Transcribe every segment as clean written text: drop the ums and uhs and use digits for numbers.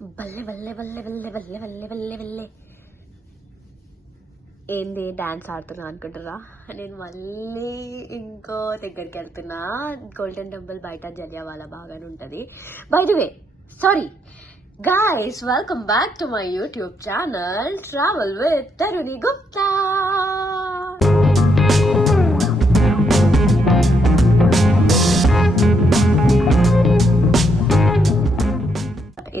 బల్లె బల్లె బల్లె బల్లె బల్లె బల్లె బల్లె బల్లె. ఏంది డాన్స్ ఆడుతున్నా అనుకుంటున్నా? నేను మళ్ళీ ఇంకో దగ్గరికి వెళ్తున్నా. గోల్డెన్ టెంపుల్ బయట జలియావాలా బాగానే ఉంటుంది. By the way, sorry guys, welcome back to my YouTube channel Travel with Taruni Gupta.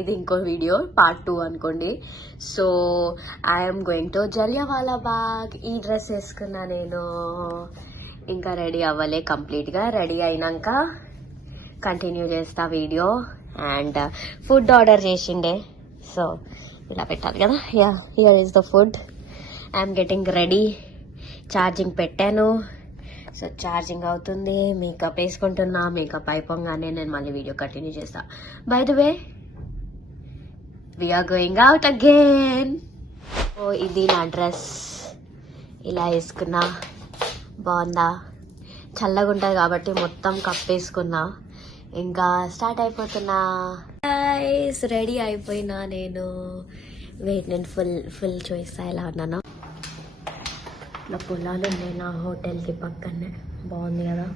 ఇది ఇంకో వీడియో పార్ట్ 2 అనుకోండి. So I'm going to Jallianwala బాగ్. ఈ డ్రెస్ వేసుకున్నా నేను. ఇంకా రెడీ అవ్వలే కంప్లీట్గా. రెడీ అయినాక కంటిన్యూ చేస్తా వీడియో. అండ్ ఫుడ్ ఆర్డర్ చేసిండే, సో ఇలా పెట్టాలి కదా. Yeah, here is the food. I'm getting ready. Charging పెట్టాను, సో ఛార్జింగ్ అవుతుంది. మేకప్ వేసుకుంటున్నా. మేకప్ అయిపోగానే నేను మళ్ళీ వీడియో కంటిన్యూ చేస్తా. By the way, we're going out again. Oh, ఇది నా డ్రెస్. ఇలా వేసుకున్నా. బాగుందా? చల్లగా ఉంటుంది కాబట్టి మొత్తం కప్పేసుకున్నా. ఇంకా స్టార్ట్ అయిపోతున్నా. గైస్, రెడీ అయిపోయినా నేను. వెయిట్, నేను ఫుల్ చూపిస్తా ఎలా ఉన్నాను. నా పొలాలు ఉన్నాయి నా హోటల్కి పక్కనే. బాగుంది కదా.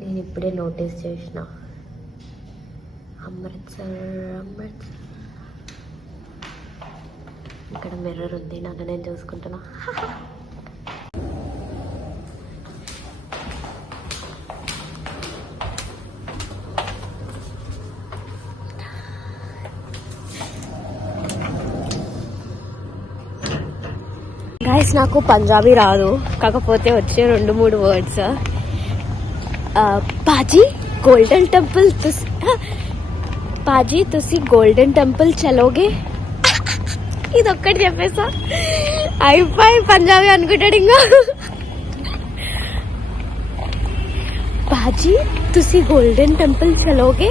నేను ఇప్పుడే నోటీస్ చేసిన. అమృత్సర్. ఇక్కడ మిర్రర్ ఉంది, నన్ను నేను చూసుకుంటున్నా. గైస్, నాకు పంజాబీ రాదు, కాకపోతే వచ్చే 2-3 వర్డ్స్. పాజీ గోల్డెన్ టెంపుల్, పాజీ తుసి గోల్డెన్ టెంపుల్ చలోగే. ఇదొక్కటి చెప్పేసా అయిపోయి పంజాబీ అనుకుంటాడు. ఇంకా పాజీ తుసి గోల్డెన్ టెంపుల్ చలోగే.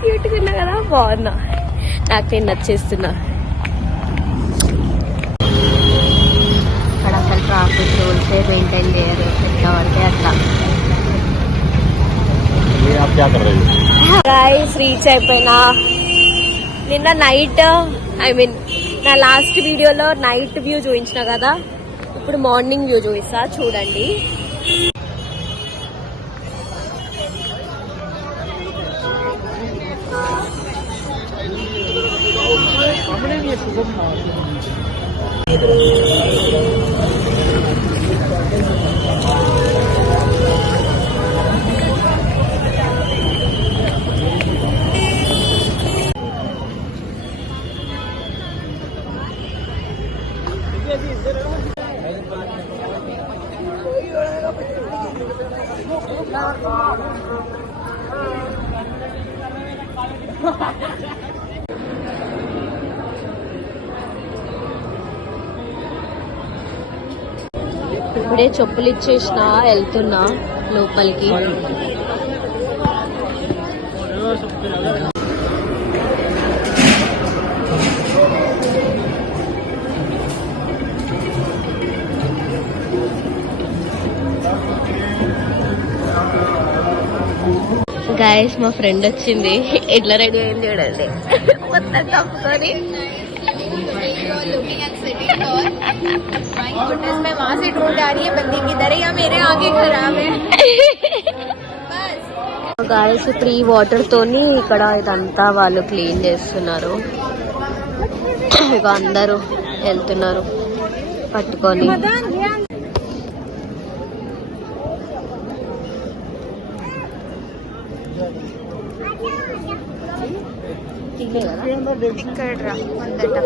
క్యూట్గా ఉన్నా కదా, బాగున్నా. నాకు నేను నచ్చేస్తున్నా. ట్రాఫిక్ రూల్స్ మెయింటైన్ చేయరు, ఎట్లా పడితే అట్లా. గైస్, రీచ్ అయిపోయినా. నిన్న నైట్, నా లాస్ట్ వీడియోలో నైట్ వ్యూ చూపించిన కదా, ఇప్పుడు మార్నింగ్ వ్యూ చూపిస్తా, చూడండి. ఇప్పుడే చెప్పులు ఇచ్చేసిన, వెళ్తున్నా లోపలికి. గైస్, మా ఫ్రెండ్ వచ్చింది. ఎట్లా రెడీ అయింది చూడండి, మొత్తం కప్పుకొని. గైస్, 3 వాటర్ తోని ఇక్కడ ఇదంతా వాళ్ళు క్లీన్ చేస్తున్నారు. ఇక అందరూ వెళ్తున్నారు పట్టుకొని. ఇక్కడ ముందట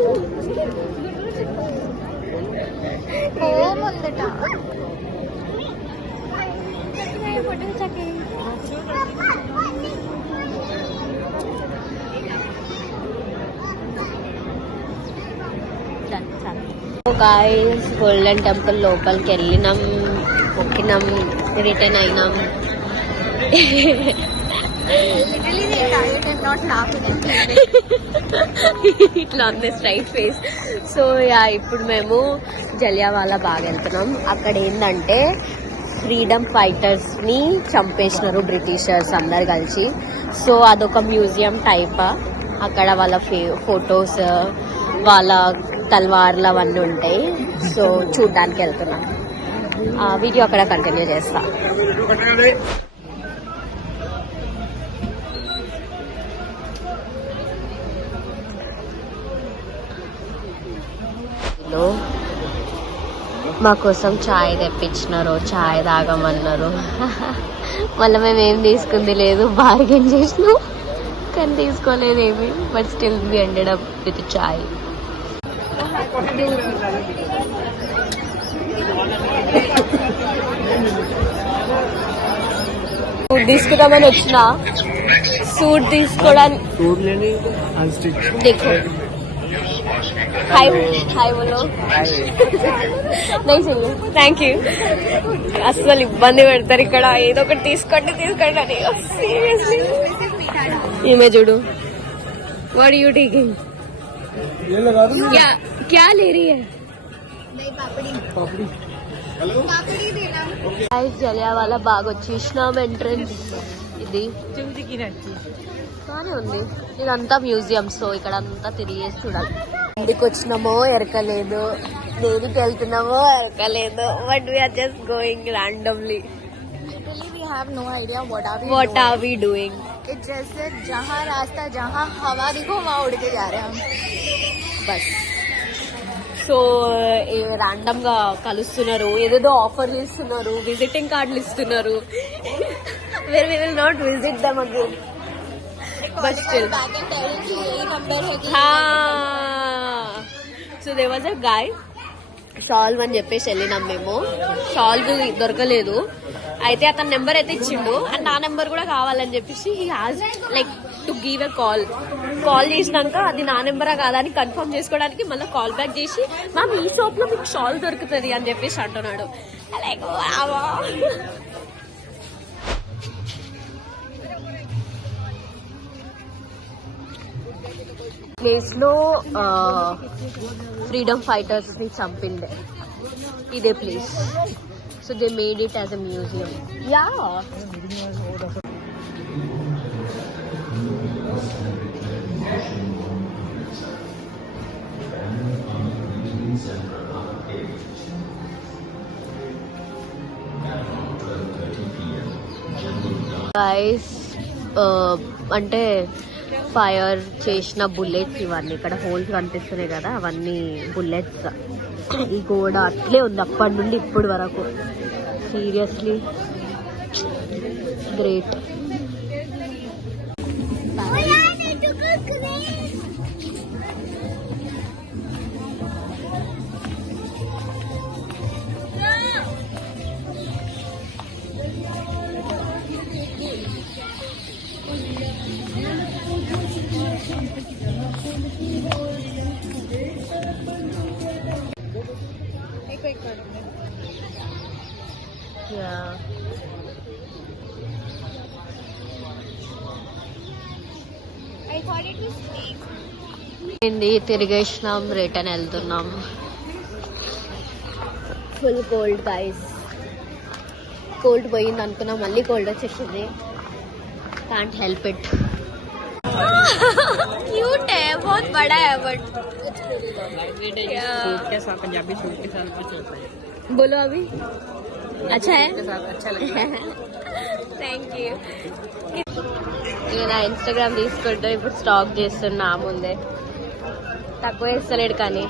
గాయ్స్, గోల్డెన్ టెంపుల్ లోపలికి వెళ్ళినాం, మొక్కినాం, రిటర్న్ అయినాం. ఇట్లా ఉంది స్ట్రైట్ ఫేస్. సో యా, ఇప్పుడు మేము జలియావాలా బాగ్ వెళ్తున్నాం. అక్కడ ఏంటంటే ఫ్రీడమ్ ఫైటర్స్ ని చంపేసినారు బ్రిటిషర్స్ అందరు కలిసి. సో అదొక మ్యూజియం టైప్. అక్కడ వాళ్ళ ఫొటోస్, వాళ్ళ తల్వార్లు అవన్నీ ఉంటాయి. సో చూడ్డానికి వెళ్తున్నా. వీడియో అక్కడ కంటిన్యూ చేస్తా. మా కోసం చాయ్ తెప్పించినారు, చాయ్ తాగమన్నారు. మళ్ళీ మేము ఏం తీసుకుంది లేదు, బార్గెన్ చేసినాం కానీ తీసుకోలేదు ఏమి. But still we ended up with chai. Suit తీసుకుందామని వచ్చిన, సూట్ తీసుకోవడానికి हाय हाय बोलो नहीं चाहिए థ్యాంక్ యూ. అసలు ఇబ్బంది పెడతారు ఇక్కడ, ఏదో ఒకటి తీసుకోండి అని. సీరియస్లీ ఈమె చూడు, వాట్ యూ టేకింగ్? क्या ले रही है? జలియావాలా బాగ్ వచ్చేసినాం. ఎంట్రన్స్ ఇది బానే ఉంది. ఇదంతా మ్యూజియం. సో ఇక్కడ అంతా తిరిగేసి చూడాలి. ఎందుకు వచ్చినామో ఎరకలేదు, దేనికి వెళ్తున్నామో ఎరకలేదు. But we're just going randomly. Literally we have no idea what are we doing. It's just that जहाँ रास्ता जहाँ हवा दिखो वहाँ उड़ के जा रहे हैं हम. బస్. సో ర్యాండమ్ గా కలుస్తున్నారు, ఏదేదో ఆఫర్లు ఇస్తున్నారు, విజిటింగ్ కార్డులు ఇస్తున్నారు. Where we will not visit them again. But still, so there was a guy, సాల్వ్ అని చెప్పేసి వెళ్ళినాం మేము. సాల్వ్ దొరకలేదు. అయితే అతని నెంబర్ అయితే ఇచ్చిండు, అండ్ నా నెంబర్ కూడా కావాలని చెప్పేసి he has like to give a call చేసినాక అది నా నెంబరా కాదా అని కన్ఫర్మ్ చేసుకోవడానికి మళ్ళీ కాల్ బ్యాక్ చేసి, మ్యామ్ ఈ షాప్ లో మీకు షాల్ దొరుకుతుంది అని చెప్పేసి అంటున్నాడు. లైక్ ప్లేస్ లో ఫ్రీడమ్ ఫైటర్స్ ని చంపిండే ఇదే place. So they made it as a museum. Yeah guys, అంటే ఫైర్ చేసిన బుల్లెట్స్ ఇవన్నీ. ఇక్కడ హోల్స్ కనిపిస్తున్నాయి కదా, అవన్నీ బుల్లెట్స్. ఈ గోడ అట్లే ఉంది అప్పటి నుండి ఇప్పటి వరకు. Seriously great. ఏంది తిరిగేసినాం, రిటర్న్ వెళ్తున్నాం. Full cold guys. కోల్డ్ పోయింది అనుకున్నాం, మళ్ళీ కోల్డ్ వచ్చేసింది. Can't help it. क्यूट है, बहुत बड़ा है बट सूट के साथ, पंजाबी सूट के साथ कुछ होता है. बोलो अभी. अच्छा है, अच्छा लगता है. Thank you. నా ఇన్స్టాగ్రామ్ తీసుకుంటే ఇప్పుడు స్టాక్ చేస్తున్నా ముందే. తక్కువ చేస్తలేడు కానీ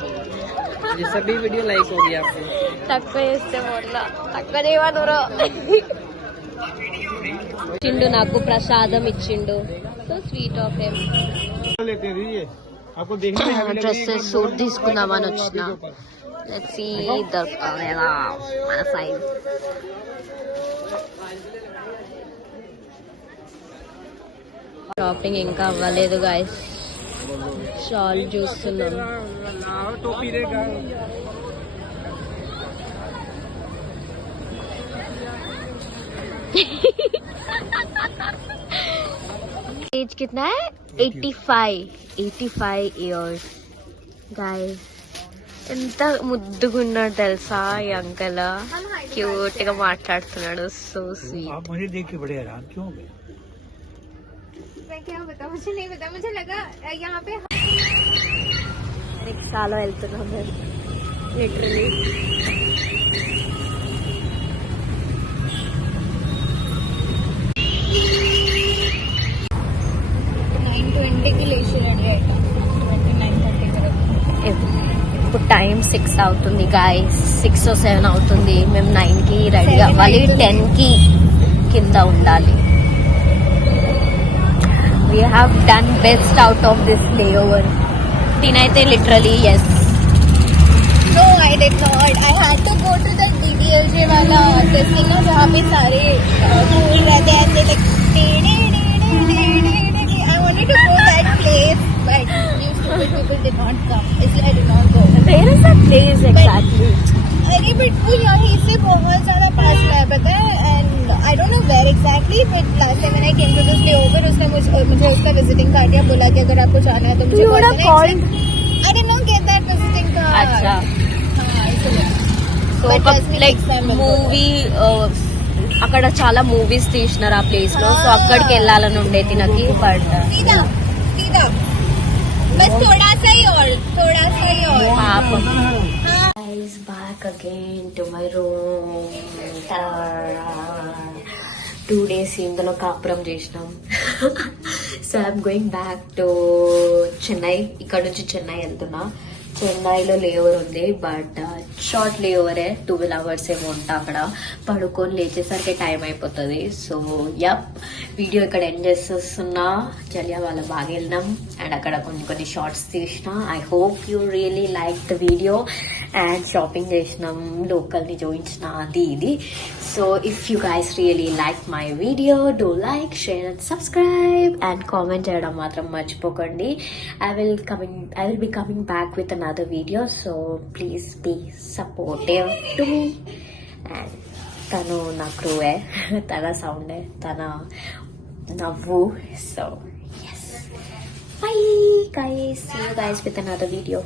ये सभी वीडियो लाइक हो गया आपको. తక్కువ చేస్తే మొన్న తక్కువ చేయవనురో. ఇచ్చిండు నాకు ప్రసాదం ఇచ్చిండు. So sweet of him. Dresses suit తీసుకుందామని వచ్చిన. లెట్స్ సీ దొరకాలేదా మన సైజ్. షాపింగ్ ఇంకా అవ్వలేదు గాయస్. షాల్ చూస్తున్నాం. एज कितना है? 85 इयर्स गाइस. ఎంత ముద్దుగున్నాడు తెలుసా ఈ అంకల్, క్యూట్ గా మాట్లాడుతున్నాడు. So sweet. आप मुझे देख के बड़े हैरान क्यों हो गए? मैं क्या बताऊं, मुझे नहीं पता, मुझे लगा यहाँ पे రిక్షాలో వెళ్తున్నాం మేము లిటరలీ. కి లేచి రెడీ అయ్యాం. 9:30 వరకు. ఇప్పుడు టైం 6 అవుతుంది గాయస్, 6 or 7 అవుతుంది. మేము 9కి రెడీ 7 అవ్వాలి, అవుతుంది. 10కి కింద ఉండాలి. We have done best out of this layover. తినైతే literally yes. No, I did not. I had to go to the DDLJ वाला testing ना, जहाँ पे सारे फूल रहते हैं ऐसे like I wanted to go that place, but you stupid people did not come. इसलिए I did not go. Where is that place exactly? अरे but वो यहाँ से बहुत ज़्यादा पास में है पता है, and I don't know where exactly, but last time when I came to this layover उसने मुझे उसका visiting card दिया, बोला कि अगर आपको जाना है तो मुझे You would have called. I did not get that visiting card. अच्छा. हाँ इसलिए. సో But ఒక trust me, like next time we'll go movie అక్కడ చాలా మూవీస్ తీసినారు ఆ ప్లేస్ లో. సో అక్కడికి వెళ్ళాలని ఉండేది నాకు. బట్ सीधा सीधा बस थोड़ा सा ही और పాపం. Guys, back again to my room. 2 days ఇందులో కాపురం చేసినాం. So I'm going back to Chennai. ఇక్కడ నుంచి చెన్నై వెళ్తున్నా. చెన్నైలో లేఓవర్ ఉంది, బట్ షార్ట్ లేఓవరే, 12 hours ఏమో ఉంటా అక్కడ. పడుకొని లేచేసరికి టైం అయిపోతుంది. సో యప్, వీడియో ఇక్కడ ఎండ్ చేసేస్తున్నా. జలియావాలా బాగా వెళ్ళినాం అండ్ అక్కడ కొన్ని షార్ట్స్ తీసిన. I hope you really like the video. And shopping చేసినాం, లోకల్ని చూపించిన, అది ఇది. So if you guys really like my video, do like, share and subscribe and comment చేయడం మాత్రం మర్చిపోకండి. I will be coming back with another video, so please be supportive to me. And tanu na crew hai, tana sound hai, tana navvu. So yes, bye guys, see you guys with another video.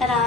Ta-da.